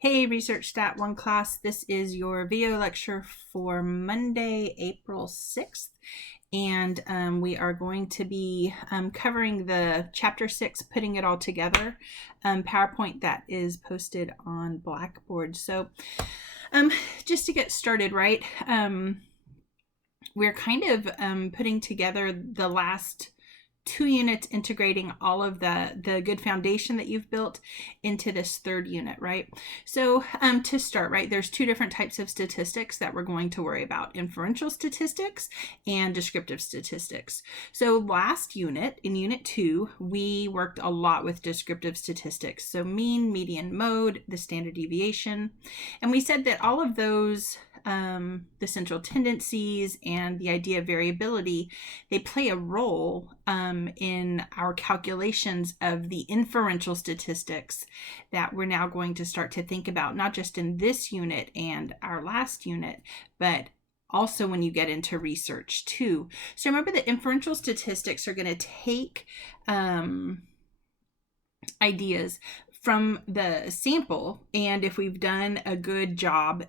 Hey, Research Stat 1 class. This is your video lecture for Monday, April 6th. And we are going to be covering the Chapter 6, Putting It All Together, PowerPoint that is posted on Blackboard. So just to get started, right, we're kind of putting together the last 2 units, integrating all of the good foundation that you've built into this third unit, right? So to start, right, there's 2 different types of statistics that we're going to worry about: inferential statistics and descriptive statistics. So last unit, in unit 2, we worked a lot with descriptive statistics. So mean, median, mode, the standard deviation. And we said that all of those, the central tendencies and the idea of variability, they play a role in our calculations of the inferential statistics that we're now going to start to think about, not just in this unit and our last unit, but also when you get into research too. So remember that inferential statistics are going to take ideas from the sample, and if we've done a good job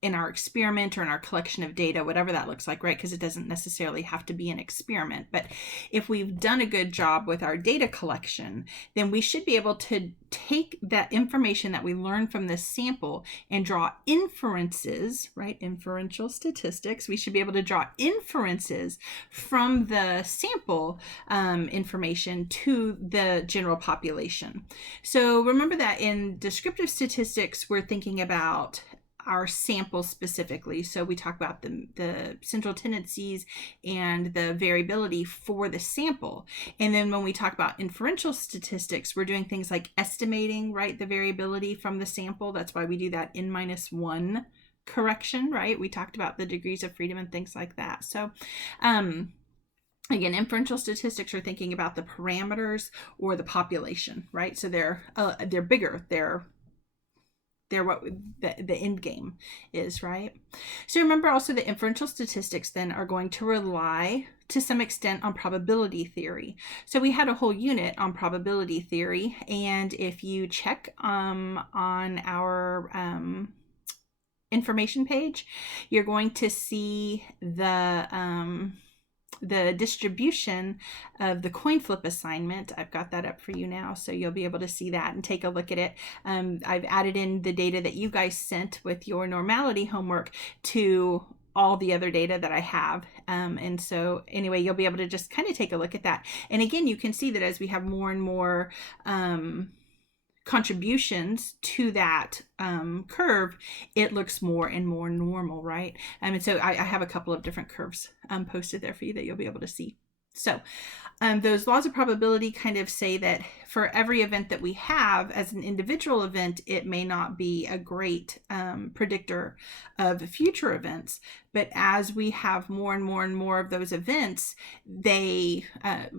in our experiment or in our collection of data, whatever that looks like, right? Because it doesn't necessarily have to be an experiment. But if we've done a good job with our data collection, then we should be able to take that information that we learned from this sample and draw inferences, right? Inferential statistics. We should be able to draw inferences from the sample information to the general population. So remember that in descriptive statistics, we're thinking about our sample specifically. So we talk about the central tendencies and the variability for the sample. And then when we talk about inferential statistics, we're doing things like estimating, right, the variability from the sample. That's why we do that N-1 correction, right? We talked about the degrees of freedom and things like that. So again, inferential statistics are thinking about the parameters or the population, right? So they're bigger. They're what the end game is, right? So remember also that inferential statistics then are going to rely to some extent on probability theory. So we had a whole unit on probability theory, and if you check on our information page, you're going to see the distribution of the coin flip assignment. I've got that up for you now, so you'll be able to see that and take a look at it. I've added in the data that you guys sent with your normality homework to all the other data that I have. And so anyway, you'll be able to just kind of take a look at that. And again, you can see that as we have more and more contributions to that curve, it looks more and more normal, right? And so I have a couple of different curves posted there for you that you'll be able to see. So those laws of probability kind of say that for every event that we have as an individual event, it may not be a great predictor of future events. But as we have more and more and more of those events, they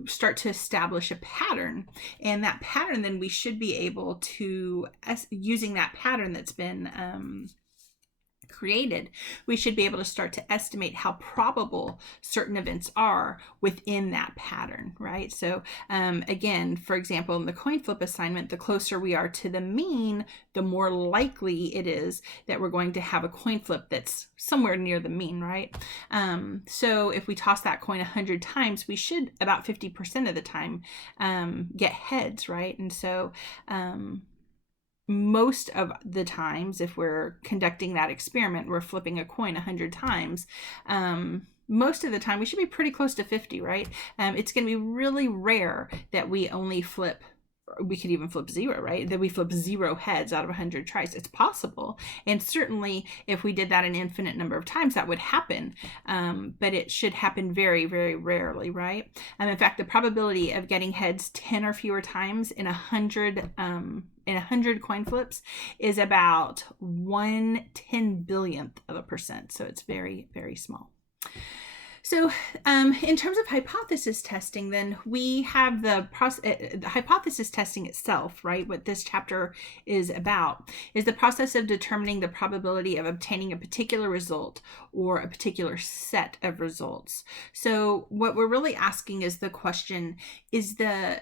start to establish a pattern. And that pattern, then we should be able to, using that pattern that's been created, we should be able to start to estimate how probable certain events are within that pattern, right? So again, for example, in the coin flip assignment, the closer we are to the mean, the more likely it is that we're going to have a coin flip that's somewhere near the mean, right? So if we toss that coin 100 times, we should about 50% of the time get heads, right? And so most of the times, if we're conducting that experiment, we're flipping a coin 100 times. Most of the time, we should be pretty close to 50, right? It's going to be really rare that we only flip, we could even flip 0, right? That we flip 0 heads out of 100 tries. It's possible. And certainly, if we did that an infinite number of times, that would happen. But it should happen very, very rarely, right? In fact, the probability of getting heads 10 or fewer times in 100 coin flips is about 1/10 billionth of a percent. So it's very, very small. So in terms of hypothesis testing, then we have the hypothesis testing itself, right? What this chapter is about is the process of determining the probability of obtaining a particular result or a particular set of results. So what we're really asking is the question, is the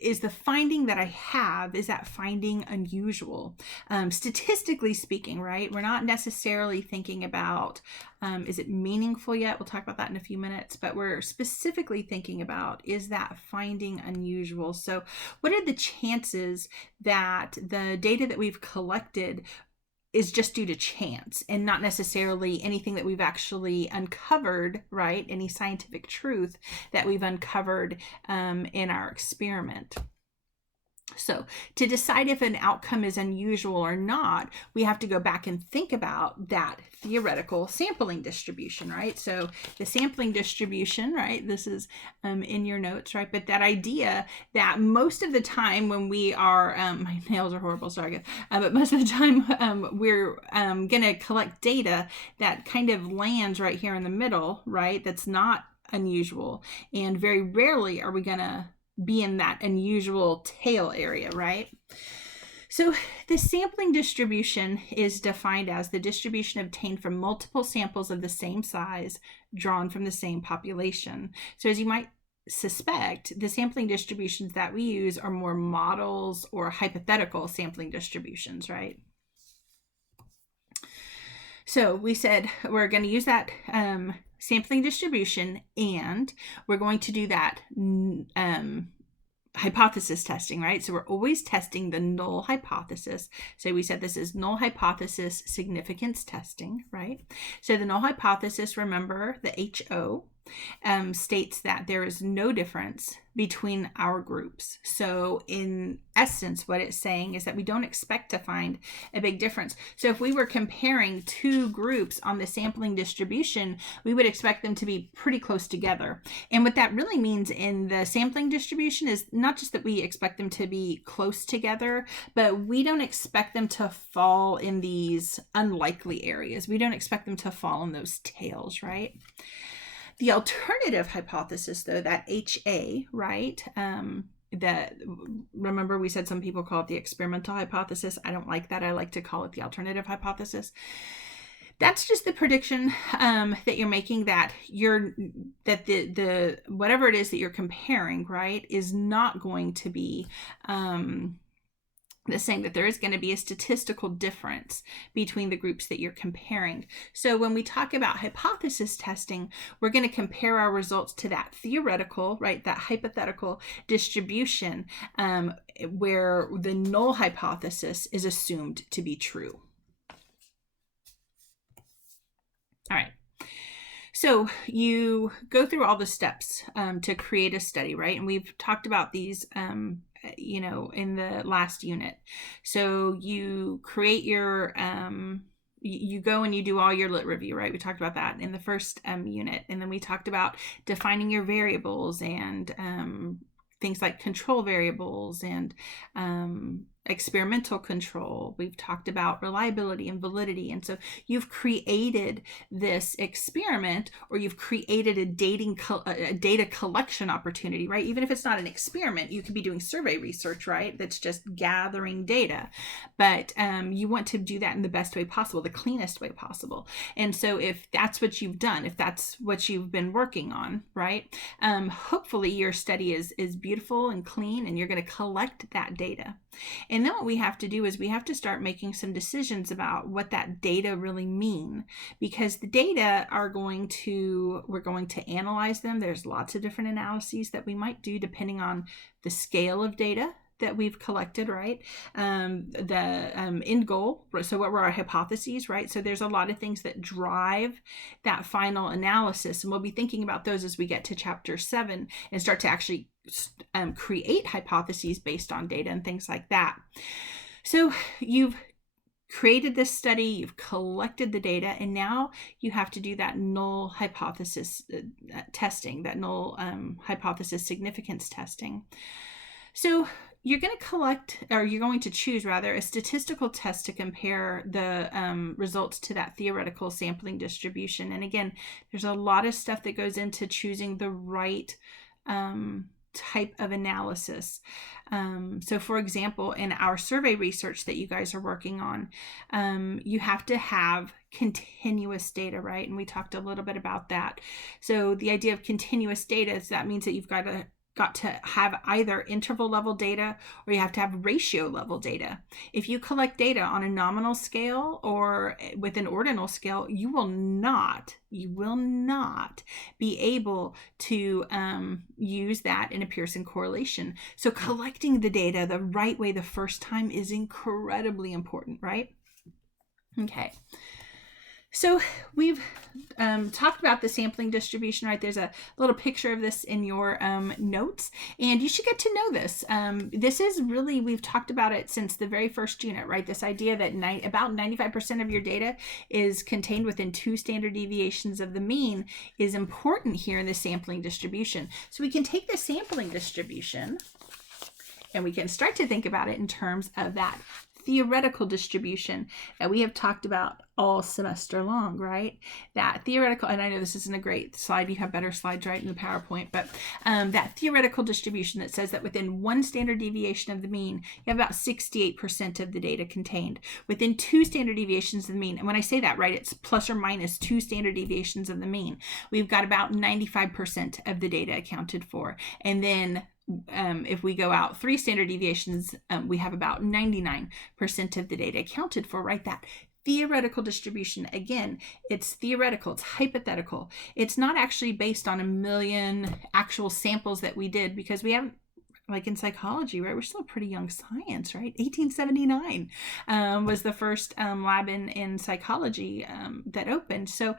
is the finding that I have, is that finding unusual? Statistically speaking, right? We're not necessarily thinking about, is it meaningful yet? We'll talk about that in a few minutes, but we're specifically thinking about, is that finding unusual? So what are the chances that the data that we've collected is just due to chance and not necessarily anything that we've actually uncovered, right? Any scientific truth that we've uncovered in our experiment. So to decide if an outcome is unusual or not, we have to go back and think about that theoretical sampling distribution, right? So the sampling distribution, right? This is in your notes, right? But that idea that most of the time when we are, my nails are horrible, sorry guys, but most of the time we're going to collect data that kind of lands right here in the middle, right? That's not unusual. And very rarely are we going to be in that unusual tail area, right? So the sampling distribution is defined as the distribution obtained from multiple samples of the same size drawn from the same population. So as you might suspect, the sampling distributions that we use are more models or hypothetical sampling distributions, right? So we said we're going to use that sampling distribution, and we're going to do that hypothesis testing, right? So we're always testing the null hypothesis. So we said this is null hypothesis significance testing, right? So the null hypothesis, remember the HO, states that there is no difference between our groups. So in essence, what it's saying is that we don't expect to find a big difference. So if we were comparing two groups on the sampling distribution, we would expect them to be pretty close together. And what that really means in the sampling distribution is not just that we expect them to be close together, but we don't expect them to fall in these unlikely areas. We don't expect them to fall in those tails, right? The alternative hypothesis, though, that HA, right? That, remember we said some people call it the experimental hypothesis. I don't like that. I like to call it the alternative hypothesis. That's just the prediction that you're making that the whatever it is that you're comparing, right, is not going to be saying that there is going to be a statistical difference between the groups that you're comparing. So when we talk about hypothesis testing, we're going to compare our results to that theoretical, right, that hypothetical distribution where the null hypothesis is assumed to be true. All right. So you go through all the steps to create a study, right? And we've talked about these in the last unit. So you create your, you go and you do all your lit review, right? We talked about that in the first unit. And then we talked about defining your variables and things like control variables and experimental control. We've talked about reliability and validity. And so you've created this experiment, or you've created a data collection opportunity, right? Even if it's not an experiment, you could be doing survey research, right? That's just gathering data. But you want to do that in the best way possible, the cleanest way possible. And so if that's what you've done, if that's what you've been working on, right? Hopefully your study is beautiful and clean, and you're going to collect that data. And then what we have to do is we have to start making some decisions about what that data really mean, because the data we're going to analyze them. There's lots of different analyses that we might do depending on the scale of data that we've collected, right? The end goal, so what were our hypotheses, right? So there's a lot of things that drive that final analysis, and we'll be thinking about those as we get to chapter 7 and start to actually create hypotheses based on data and things like that. So you've created this study, you've collected the data, and now you have to do that null hypothesis testing, that null hypothesis significance testing. So you're going to choose rather a statistical test to compare the results to that theoretical sampling distribution. And again, there's a lot of stuff that goes into choosing the right type of analysis. So for example, in our survey research that you guys are working on, you have to have continuous data, right? And we talked a little bit about that. So the idea of continuous data is that means that you've got to got to have either interval level data or you have to have ratio level data. If you collect data on a nominal scale or with an ordinal scale, you will not be able to use that in a Pearson correlation. So collecting the data the right way the first time is incredibly important, right? Okay. So we've talked about the sampling distribution, right? There's a little picture of this in your notes, and you should get to know this. This is really, we've talked about it since the very first unit, right? This idea that about 95% of your data is contained within 2 standard deviations of the mean is important here in the sampling distribution. So we can take the sampling distribution and we can start to think about it in terms of that theoretical distribution that we have talked about all semester long, right? That theoretical, and I know this isn't a great slide, you have better slides right in the PowerPoint, but that theoretical distribution that says that within 1 standard deviation of the mean, you have about 68% of the data contained. Within 2 standard deviations of the mean, and when I say that, right, it's plus or minus 2 standard deviations of the mean, we've got about 95% of the data accounted for. And then if we go out 3 standard deviations, we have about 99% of the data accounted for, right? That theoretical distribution, again, it's theoretical, it's hypothetical. It's not actually based on a million actual samples that we did, because we haven't, like in psychology, right? We're still pretty young science, right? 1879 was the first lab in psychology that opened. So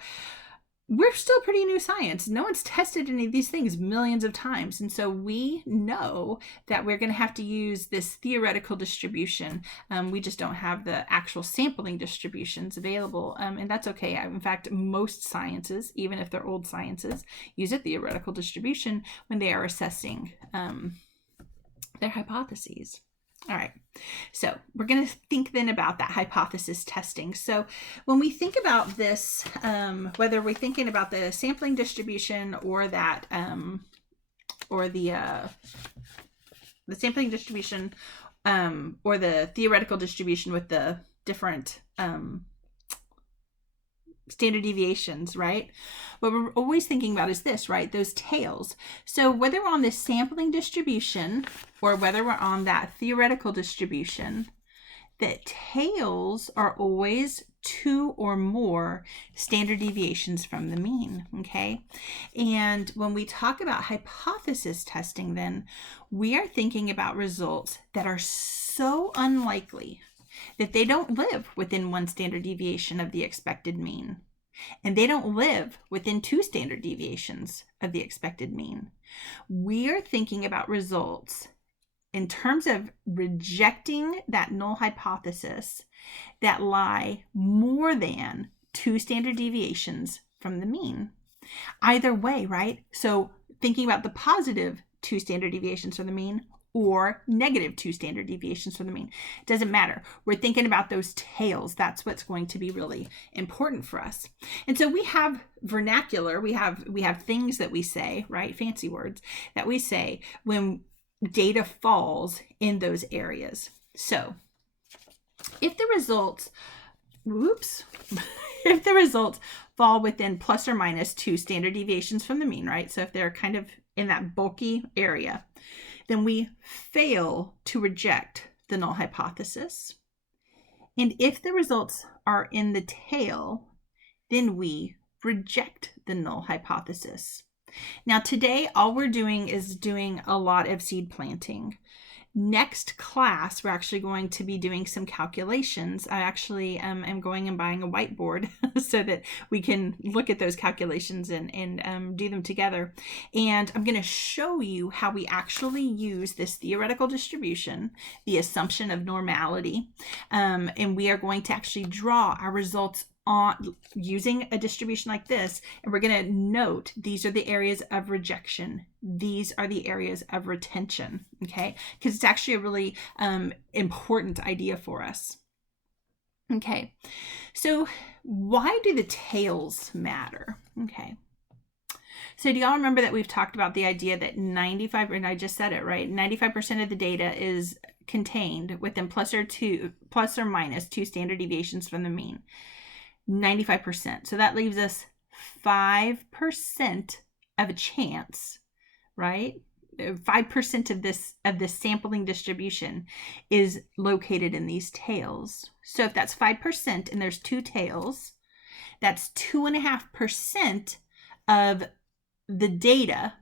we're still pretty new science. No one's tested any of these things millions of times. And so we know that we're going to have to use this theoretical distribution. We just don't have the actual sampling distributions available. And that's okay. In fact, most sciences, even if they're old sciences, use a theoretical distribution when they are assessing their hypotheses. All right, so we're going to think then about that hypothesis testing. So when we think about this, whether we're thinking about the sampling distribution or that, or the sampling distribution, or the theoretical distribution with the different standard deviations, right? What we're always thinking about is this, right? Those tails. So whether we're on this sampling distribution or whether we're on that theoretical distribution, the tails are always 2 or more standard deviations from the mean, okay? And when we talk about hypothesis testing, then we are thinking about results that are so unlikely that they don't live within 1 standard deviation of the expected mean. And they don't live within 2 standard deviations of the expected mean. We are thinking about results in terms of rejecting that null hypothesis that lie more than 2 standard deviations from the mean. Either way, right? So thinking about the positive 2 standard deviations from the mean or negative 2 standard deviations from the mean. It doesn't matter. We're thinking about those tails. That's what's going to be really important for us. And so we have vernacular, we have things that we say, right? Fancy words that we say when data falls in those areas. So if the results, if the results fall within plus or minus 2 standard deviations from the mean, right? So if they're kind of in that bulky area, then we fail to reject the null hypothesis. And if the results are in the tail, then we reject the null hypothesis. Now today, all we're doing is doing a lot of seed planting. Next class, we're actually going to be doing some calculations. I actually am going and buying a whiteboard so that we can look at those calculations and do them together. And I'm going to show you how we actually use this theoretical distribution, the assumption of normality, and we are going to actually draw our results on using a distribution like this, and we're going to note these are the areas of rejection, these are the areas of retention, okay, because it's actually a really important idea for us. Okay, so why do the tails matter? Okay, so do y'all remember that we've talked about the idea that 95, and I just said it, right, 95% of the data is contained within plus or minus 2 standard deviations from the mean. 95%. So that leaves us 5% of a chance, right? 5% of this sampling distribution is located in these tails. So if that's 5% and there's 2 tails, that's 2.5% of the data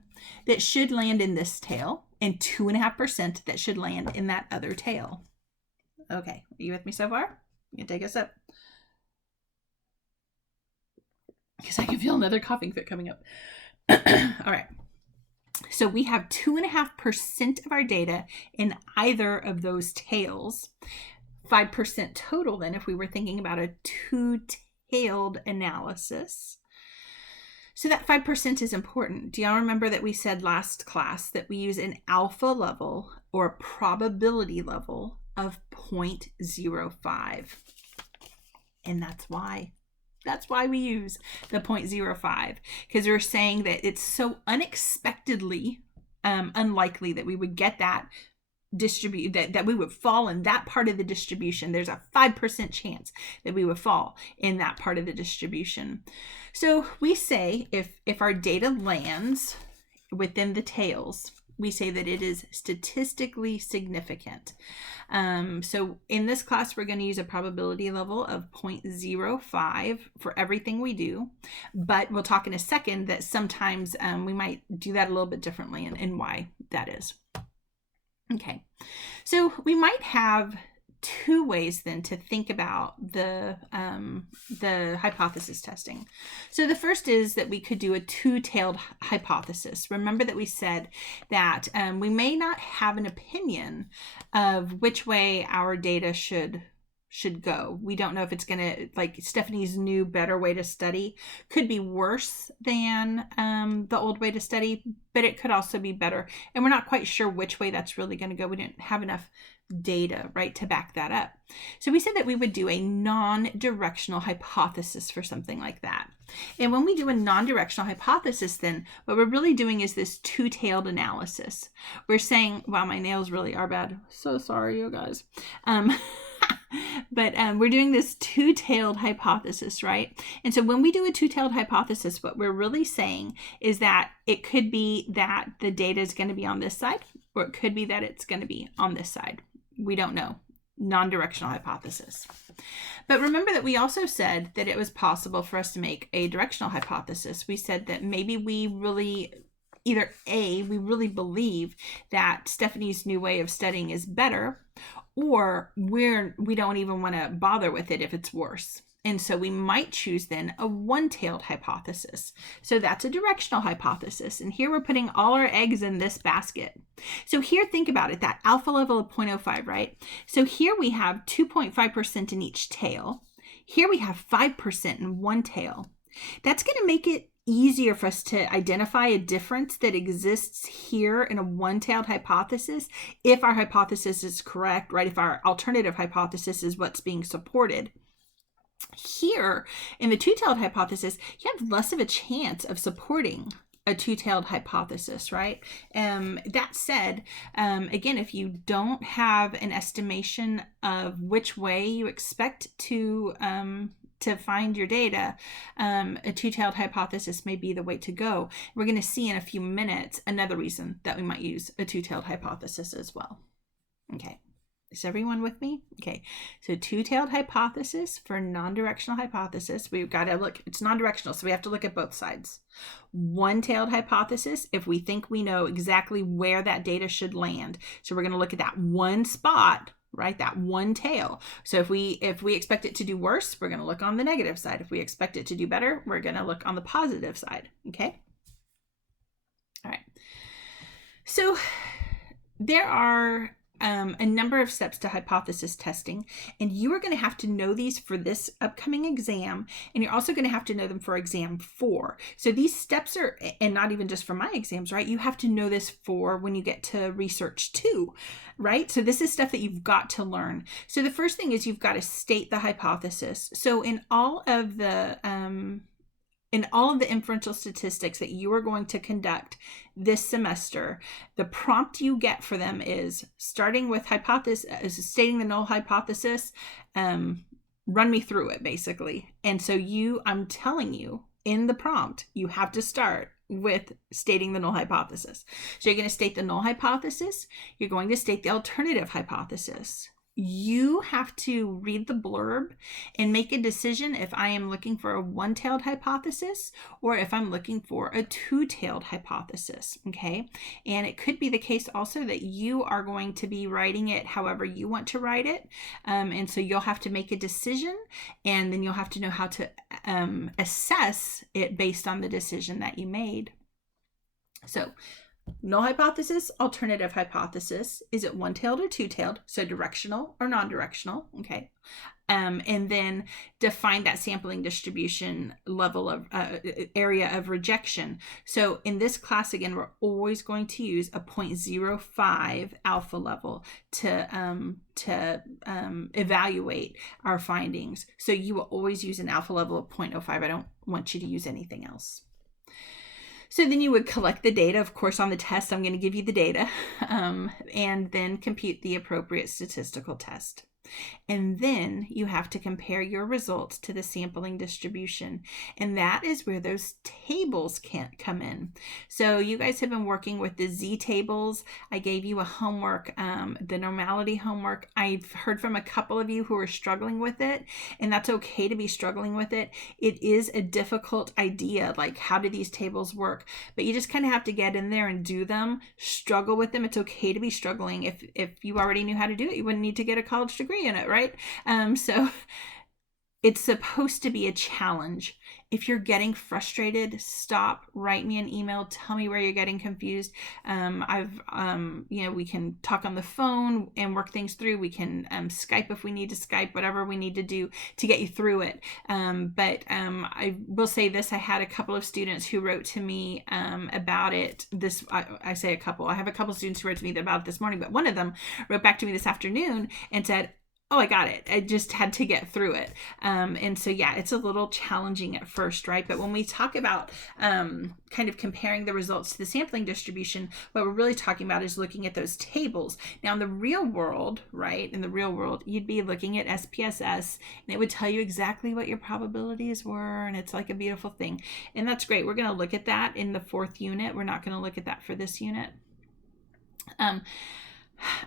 that should land in this tail, and 2.5% that should land in that other tail. Okay, are you with me so far? You can take a sip, because I can feel another coughing fit coming up. All right. So we have 2.5% of our data in either of those tails. 5% total then, if we were thinking about a two-tailed analysis. So that 5% is important. Do y'all remember that we said last class that we use an alpha level or a probability level of 0.05? And that's why we use the 0.05, because we're saying that it's so unexpectedly unlikely that we would get that that we would fall in that part of the distribution. There's a 5% chance that we would fall in that part of the distribution. So we say if our data lands within the tails, we say that it is statistically significant. So in this class, we're going to use a probability level of 0.05 for everything we do, but we'll talk in a second that sometimes we might do that a little bit differently and why that is. Okay, so we might have 2 ways then to think about the hypothesis testing. So the first is that we could do a 2-tailed hypothesis. Remember that we said that we may not have an opinion of which way our data should go. We don't know if it's going to, like Stephanie's new better way to study could be worse than the old way to study, but it could also be better. And we're not quite sure which way that's really going to go. We didn't have enough data, right, to back that up. So we said that we would do a non-directional hypothesis for something like that. And when we do a non-directional hypothesis, then what we're really doing is this 2-tailed analysis. We're saying, wow, my nails really are bad. So sorry, you guys. But we're doing this 2-tailed hypothesis, right? And so when we do a 2-tailed hypothesis, what we're really saying is that it could be that the data is going to be on this side, or it could be that it's going to be on this side. We don't know. Non-directional hypothesis. But remember that we also said that it was possible for us to make a directional hypothesis. We said that maybe we really we really believe that Stephanie's new way of studying is better, or we don't even want to bother with it if it's worse. And so we might choose then a 1-tailed hypothesis. So that's a directional hypothesis. And here we're putting all our eggs in this basket. So here, think about it, that alpha level of 0.05, right? So here we have 2.5% in each tail. Here we have 5% in one tail. That's going to make it easier for us to identify a difference that exists here in a 1-tailed hypothesis if our hypothesis is correct, right? If our alternative hypothesis is what's being supported. Here in the 2-tailed hypothesis, you have less of a chance of supporting a 2-tailed hypothesis, right? That said, again, if you don't have an estimation of which way you expect to find your data, a 2-tailed hypothesis may be the way to go. We're going to see in a few minutes another reason that we might use a 2-tailed hypothesis as well. Okay. Is everyone with me? Okay, so 2-tailed hypothesis for non-directional hypothesis. We've got to look, it's non-directional, so we have to look at both sides. 1-tailed hypothesis, if we think we know exactly where that data should land. So we're going to look at that one spot, right? That one tail. So if we expect it to do worse, we're going to look on the negative side. If we expect it to do better, we're going to look on the positive side. Okay. All right. So there are a number of steps to hypothesis testing, and you are going to have to know these for this upcoming exam, and you're also going to have to know them for exam 4. So these steps are, and not even just for my exams, right? You have to know this for when you get to research 2, right? So this is stuff that you've got to learn. So the first thing is you've got to state the hypothesis. So in all of the inferential statistics that you are going to conduct this semester, the prompt you get for them is starting with stating the null hypothesis, run me through it basically. And so I'm telling you in the prompt, you have to start with stating the null hypothesis. So you're going to state the null hypothesis. You're going to state the alternative hypothesis. You have to read the blurb and make a decision if I am looking for a one-tailed hypothesis or if I'm looking for a two-tailed hypothesis, okay? And it could be the case also that you are going to be writing it however you want to write it. And so you'll have to make a decision, and then you'll have to know how to assess it based on the decision that you made. So null hypothesis, alternative hypothesis. Is it one-tailed or two-tailed? So directional or non-directional, okay? And then define that sampling distribution level of area of rejection. So in this class, again, we're always going to use a 0.05 alpha level to evaluate our findings. So you will always use an alpha level of 0.05. I don't want you to use anything else. So then you would collect the data. Of course, on the test, I'm going to give you the data, and then compute the appropriate statistical test. And then you have to compare your results to the sampling distribution. And that is where those tables can't come in. So you guys have been working with the Z tables. I gave you a homework, the normality homework. I've heard from a couple of you who are struggling with it, and that's okay to be struggling with it. It is a difficult idea, like how do these tables work? But you just kind of have to get in there and do them, struggle with them. It's okay to be struggling. If you already knew how to do it, you wouldn't need to get a college degree in it, right? So it's supposed to be a challenge. If you're getting frustrated, stop, write me an email, tell me where you're getting confused. We can talk on the phone and work things through. We can Skype if we need to Skype, whatever we need to do to get you through it. But I will say this, I had a couple of students who wrote to me about it. I say a couple, I have a couple of students who wrote to me about it this morning, but one of them wrote back to me this afternoon and said, oh, I got it. I just had to get through it. And so, yeah, it's a little challenging at first, right? But when we talk about kind of comparing the results to the sampling distribution, what we're really talking about is looking at those tables. Now, in the real world, right, in the real world, you'd be looking at SPSS, and it would tell you exactly what your probabilities were, and it's like a beautiful thing. And that's great. We're going to look at that in the 4th unit. We're not going to look at that for this unit.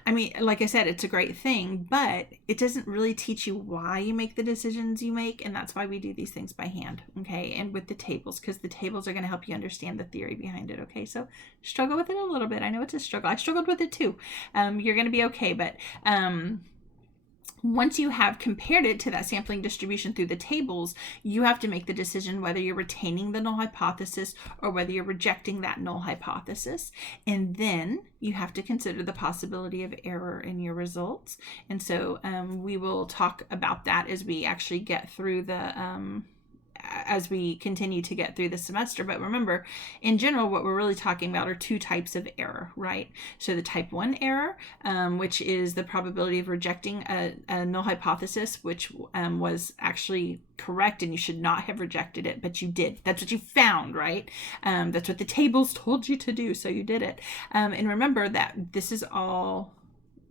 I mean, like I said, it's a great thing, but it doesn't really teach you why you make the decisions you make, and that's why we do these things by hand, okay, and with the tables, because the tables are going to help you understand the theory behind it, okay? So struggle with it a little bit. I know it's a struggle. I struggled with it too. You're going to be okay, but once you have compared it to that sampling distribution through the tables, you have to make the decision whether you're retaining the null hypothesis or whether you're rejecting that null hypothesis. And then you have to consider the possibility of error in your results. And so we will talk about that as we actually get through as we continue to get through the semester. But remember, in general, what we're really talking about are 2 types of error, right? So the type 1 error, which is the probability of rejecting a null hypothesis, which was actually correct and you should not have rejected it, but you did. That's what you found, right? That's what the tables told you to do, so you did it. And remember that this is all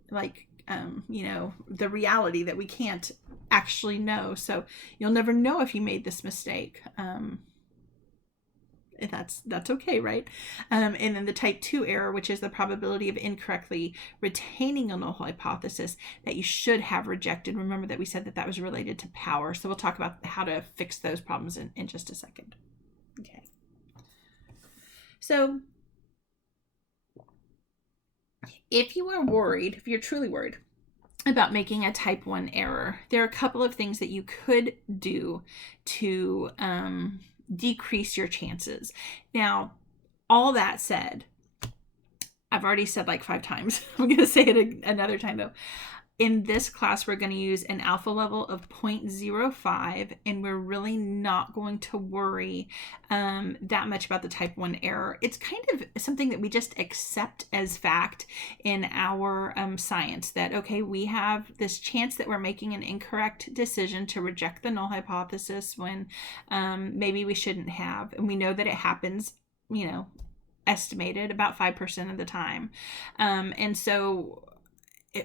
like the reality that we can't actually know. So you'll never know if you made this mistake. That's okay, right? And then the type 2 error, which is the probability of incorrectly retaining a null hypothesis that you should have rejected. Remember that we said that was related to power. So we'll talk about how to fix those problems in just a second. Okay. So if you're truly worried about making a type 1 error, there are a couple of things that you could do to decrease your chances. Now, all that said, I've already said like 5 times. I'm going to say it another time though. In this class, we're going to use an alpha level of 0.05, and we're really not going to worry that much about the type 1 error. It's kind of something that we just accept as fact in our science, that, okay, we have this chance that we're making an incorrect decision to reject the null hypothesis when maybe we shouldn't have. And we know that it happens, estimated about 5% of the time. And so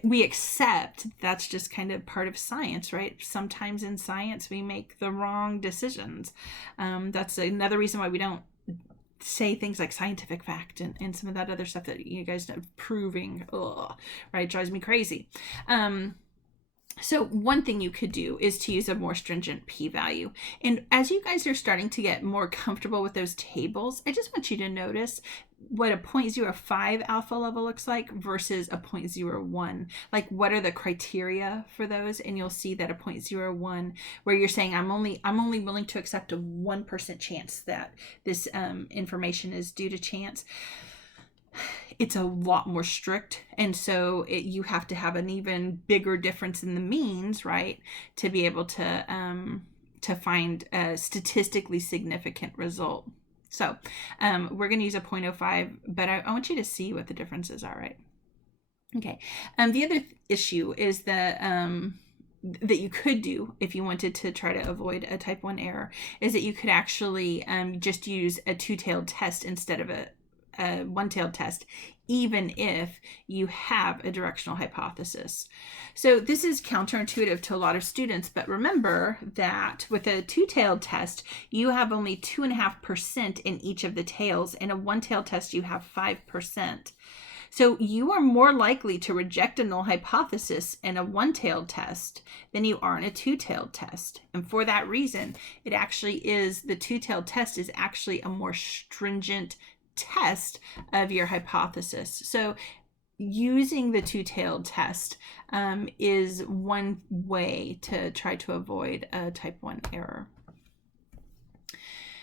we accept that's just kind of part of science, right? Sometimes in science we make the wrong decisions. That's another reason why we don't say things like scientific fact and some of that other stuff that you guys know, proving, right, drives me crazy. So one thing you could do is to use a more stringent p-value. And as you guys are starting to get more comfortable with those tables, I just want you to notice what a 0.05 alpha level looks like versus a 0.01. Like, what are the criteria for those? And you'll see that a 0.01, where you're saying I'm only willing to accept a 1% chance that this information is due to chance. It's a lot more strict, and so you have to have an even bigger difference in the means, right, to be able to find a statistically significant result. So we're going to use a 0.05, but I want you to see what the differences are, right? Okay. The other issue is that you could do if you wanted to try to avoid a type 1 error is that you could actually just use a two-tailed test instead of a one-tailed test, even if you have a directional hypothesis. So this is counterintuitive to a lot of students, but remember that with a two-tailed test, you have only 2.5% in each of the tails. In a one-tailed test, you have 5%. So you are more likely to reject a null hypothesis in a one-tailed test than you are in a two-tailed test. And for that reason, it actually is, the two-tailed test is actually a more stringent test of your hypothesis. So using the two-tailed test is one way to try to avoid a type 1 error.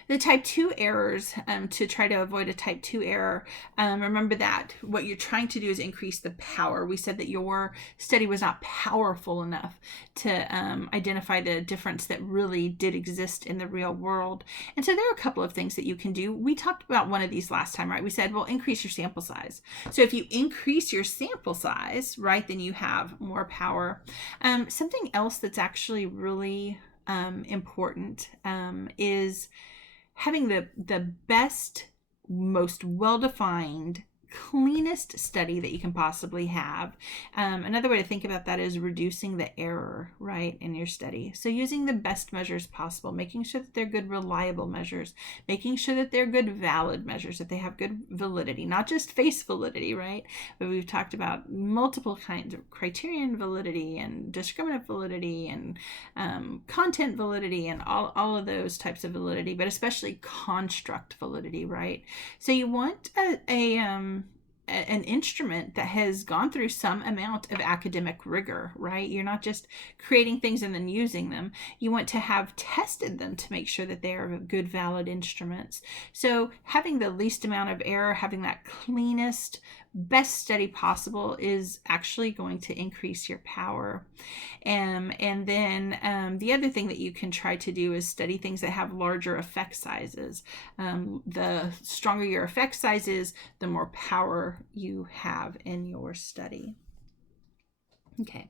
The type 2 errors, to try to avoid a type 2 error, remember that what you're trying to do is increase the power. We said that your study was not powerful enough to identify the difference that really did exist in the real world. And so there are a couple of things that you can do. We talked about one of these last time, right? We said, well, increase your sample size. So if you increase your sample size, right, then you have more power. Something else that's actually really important is having the best, most well-defined, cleanest study that you can possibly have. Another way to think about that is reducing the error, right, in your study. So using the best measures possible, making sure that they're good, reliable measures, making sure that they're good, valid measures, that they have good validity, not just face validity, right? But we've talked about multiple kinds of criterion validity and discriminant validity and content validity and all of those types of validity, but especially construct validity, right? So you want an instrument that has gone through some amount of academic rigor, right? You're not just creating things and then using them. You want to have tested them to make sure that they are good, valid instruments. So having the least amount of error, having that cleanest, best study possible is actually going to increase your power. And then the other thing that you can try to do is study things that have larger effect sizes. The stronger your effect size is, the more power you have in your study. Okay.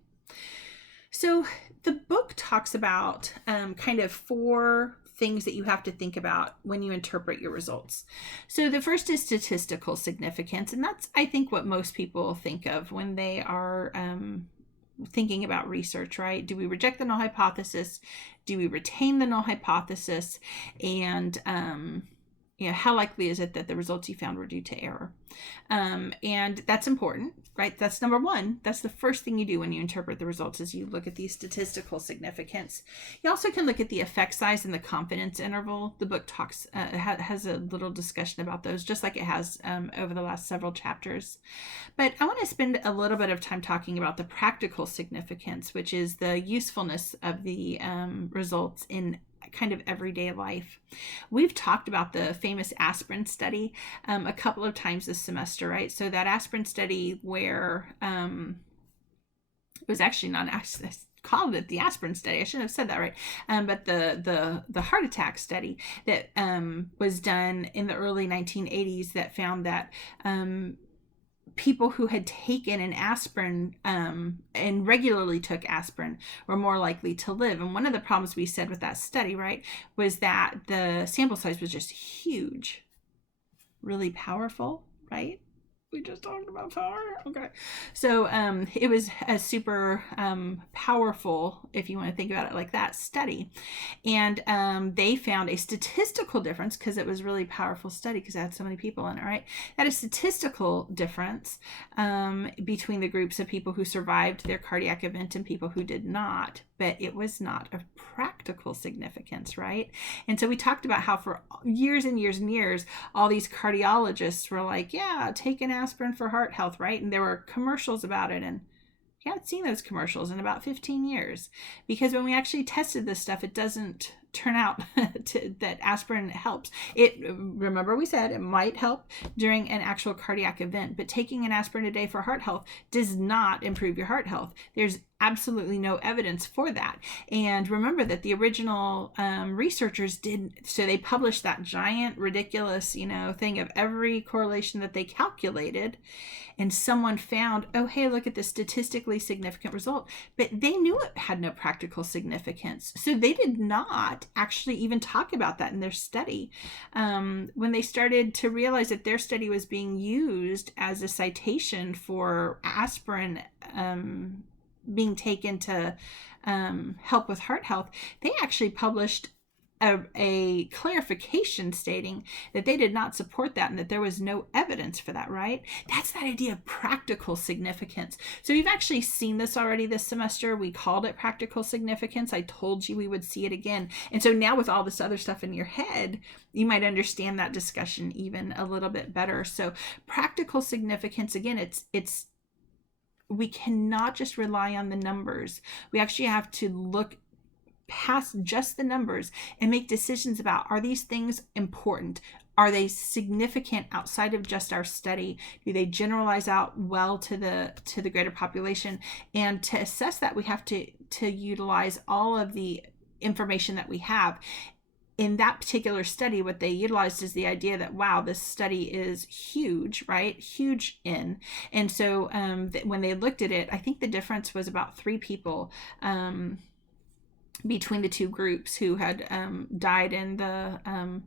So the book talks about kind of 4 things that you have to think about when you interpret your results. So the first is statistical significance, and that's, I think, what most people think of when they are thinking about research, right? Do we reject the null hypothesis? Do we retain the null hypothesis? And how likely is it that the results you found were due to error? And that's important, right? That's number 1. That's the first thing you do when you interpret the results, is you look at the statistical significance. You also can look at the effect size and the confidence interval. The book has a little discussion about those, just like it has over the last several chapters. But I want to spend a little bit of time talking about the practical significance, which is the usefulness of the results in kind of everyday life. We've talked about the famous aspirin study a couple of times this semester, right? So that aspirin study where it was actually not called it the aspirin study. I shouldn't have said that, right? But the heart attack study that was done in the early 1980s that found that people who had taken an aspirin and regularly took aspirin were more likely to live. And one of the problems we said with that study, right, was that the sample size was just huge, really powerful, right? We just talked about power. Okay. So it was a super powerful, if you want to think about it like that, study. And they found a statistical difference, because it was really powerful study because it had so many people in it, right? That a statistical difference between the groups of people who survived their cardiac event and people who did not, but it was not of practical significance, right? And so we talked about how for years and years and years, all these cardiologists were like, yeah, take an aspirin for heart health, right? And there were commercials about it, and you haven't seen those commercials in about 15 years, because when we actually tested this stuff, it doesn't turn out that aspirin helps. Remember we said it might help during an actual cardiac event, but taking an aspirin a day for heart health does not improve your heart health. There's absolutely no evidence for that. And remember that the original researchers did, so they published that giant ridiculous thing of every correlation that they calculated, and someone found, oh hey, look at this statistically significant result, but they knew it had no practical significance, so they did not actually even talk about that in their study. When they started to realize that their study was being used as a citation for aspirin being taken to help with heart health, they actually published a clarification stating that they did not support that and that there was no evidence for that, right? That's that idea of practical significance. So we've actually seen this already this semester. We called it practical significance. I told you we would see it again. And so now with all this other stuff in your head, you might understand that discussion even a little bit better. So practical significance, again, it's we cannot just rely on the numbers. We actually have to look past just the numbers and make decisions about, are these things important? Are they significant outside of just our study? Do they generalize out well to the greater population? And to assess that, we have to utilize all of the information that we have. In that particular study, what they utilized is the idea that, wow, this study is huge, right? Huge in. And so when they looked at it, I think the difference was about 3 people between the 2 groups who had died in the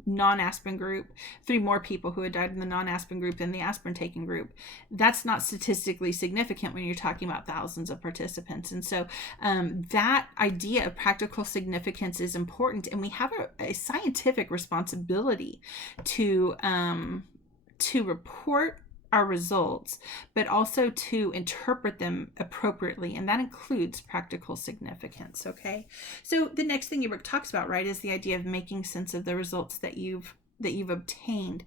non-aspirin group, 3 more people who had died in the non-aspirin group than the aspirin taking group. That's not statistically significant when you're talking about thousands of participants. And so that idea of practical significance is important, and we have a scientific responsibility to report our results, but also to interpret them appropriately, and that includes practical significance. Okay, so the next thing your book talks about, right, is the idea of making sense of the results that you've obtained.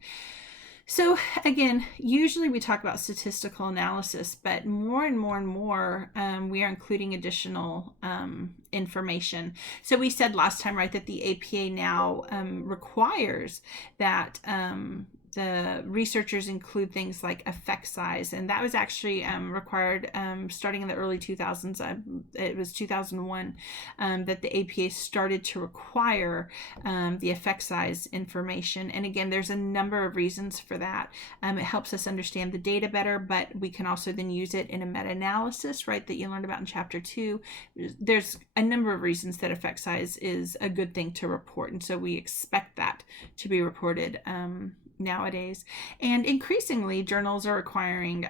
So again, usually we talk about statistical analysis, but more and more and more we are including additional information. So we said last time, right, that the APA now requires that the researchers include things like effect size, and that was actually required starting in the early 2000s. It was 2001 that the APA started to require the effect size information. And again, there's a number of reasons for that. It helps us understand the data better, but we can also then use it in a meta-analysis, right, that you learned about in chapter 2. There's a number of reasons that effect size is a good thing to report, and so we expect that to be reported nowadays. And increasingly, journals are requiring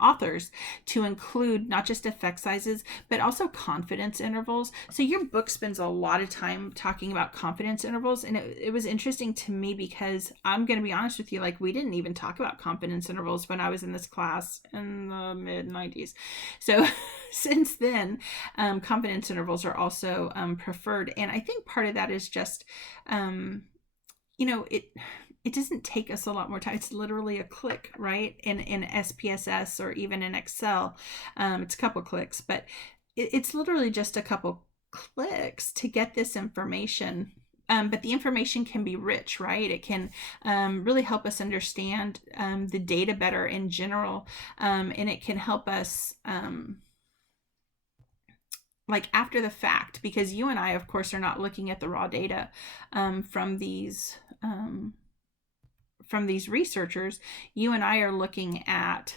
authors to include not just effect sizes, but also confidence intervals. So your book spends a lot of time talking about confidence intervals, and it was interesting to me because I'm going to be honest with you, like, we didn't even talk about confidence intervals when I was in this class in the mid-90s. So since then, confidence intervals are also preferred, and I think part of that is just it doesn't take us a lot more time. It's literally a click, right? In SPSS or even in Excel, it's a couple clicks, but it's literally just a couple clicks to get this information. But the information can be rich, right? It can really help us understand the data better in general, and it can help us like after the fact, because you and I, of course, are not looking at the raw data from these researchers. You and I are looking at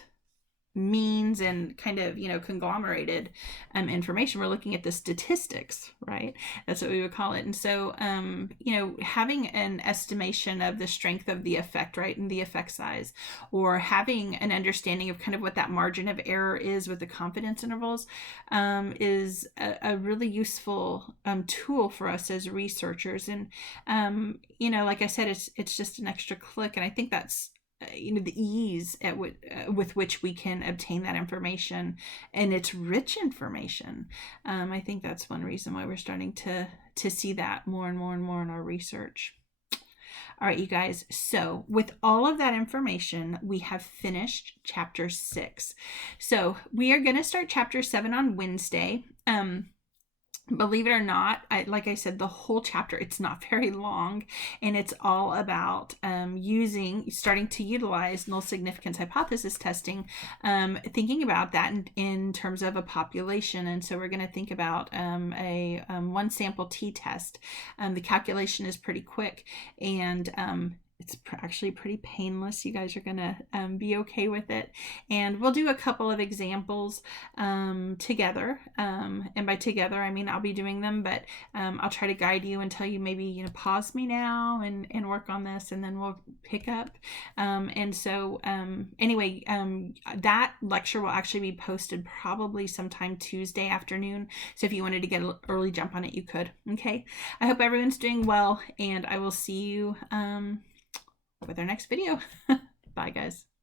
means and kind of, conglomerated information. We're looking at the statistics, right? That's what we would call it. And so, having an estimation of the strength of the effect, right, and the effect size, or having an understanding of kind of what that margin of error is with the confidence intervals, is a really useful tool for us as researchers. And, like I said, it's just an extra click. And I think that's the ease with which we can obtain that information, and it's rich information. I think that's one reason why we're starting to see that more and more and more in our research. All right, you guys. So with all of that information, we have finished chapter 6. So we are going to start chapter 7 on Wednesday. Believe it or not, like I said, the whole chapter, it's not very long, and it's all about starting to utilize null significance hypothesis testing, thinking about that in terms of a population. And so we're going to think about a one sample t-test. The calculation is pretty quick, and it's actually pretty painless. You guys are going to be okay with it. And we'll do a couple of examples together. And by together, I mean I'll be doing them, but I'll try to guide you and tell you maybe, pause me now and work on this, and then we'll pick up. Anyway, that lecture will actually be posted probably sometime Tuesday afternoon. So if you wanted to get an early jump on it, you could. Okay. I hope everyone's doing well, and I will see you with our next video. Bye, guys.